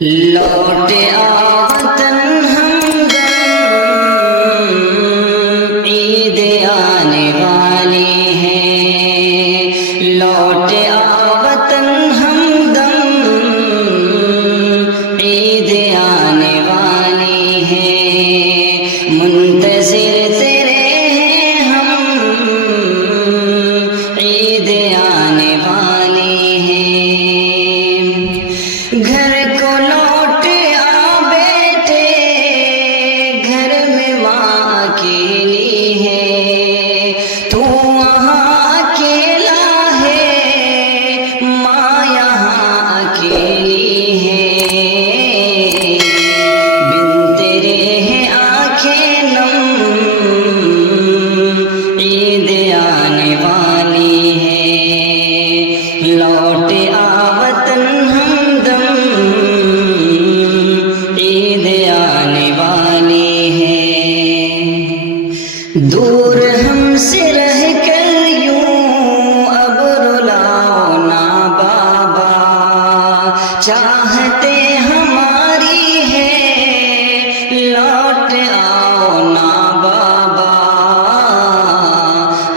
لوٹ آوطن ہمدم عید آنے والی ہے، لوٹ آوطن ہمدم عید آنے والی ہے، منتظر تیرے ہیں ہم عید آنے والی ہے۔ گھر کو لوٹ آ بیٹے، گھر میں ماں اکیلی ہے، تو وہاں اکیلا ہے، ماں یہاں اکیلی ہے، بن تیرے ہیں آنکھیں نم عید آنے والی ہے، لوٹ آ وطن ہمدم عید آنے والی ہے۔ دور ہم سے رہ کر یوں اب رلاؤ نا بابا، چاہتے ہماری ہے لوٹ آؤ نا بابا،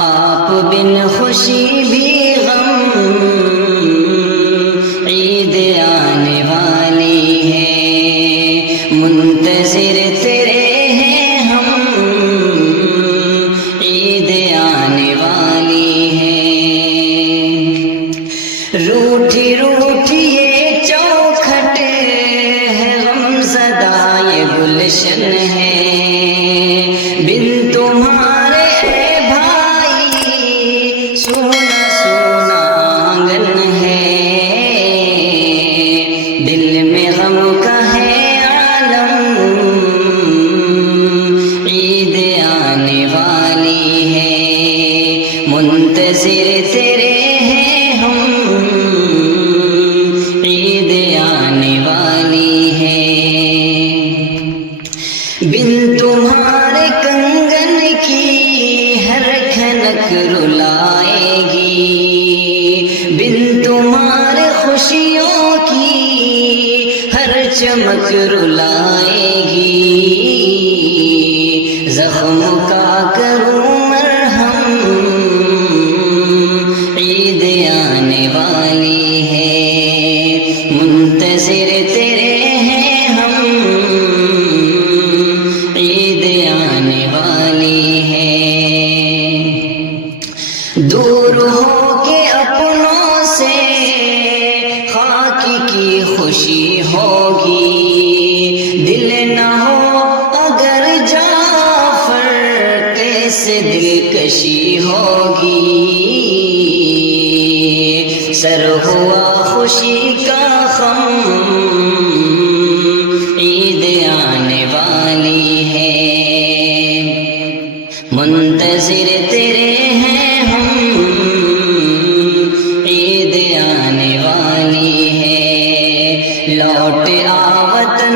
آپ بن خوشی بھی غم عید آنے والی ہے، منتظر تیرے ہیں ہم عید آنے والی ہے۔ روٹھی روٹھی یہ چوکھٹ ہے، غم زدہ یہ گلشن ہے، بن تمہارے اے بھائی سونا سونا آنگن ہے، دل میں غم کا ہے عالم عید آنے والی ہے، منتظر تیرے ہیں ہم عید آنے والی ہے، بن تمہارے کنگن کی ہر کھنک رلائے گی، بن تمہارے خوشیوں کی ہر چمک رلائے گی، زخم کا کروں مرہم عید آنے والی ہے، منتظر تیرے ہیں ہم عید آنے والی ہے۔ دور ہو کے اپنوں سے خاک کی خوشی ہوگی، دل نہ ہو اگر جعفر کیسے دلکشی ہوگی، سر ہوا خوشی کا خم عید آنے والی ہے، منتظر تیرے ہیں ہم عید آنے والی ہے، لوٹ آ وطن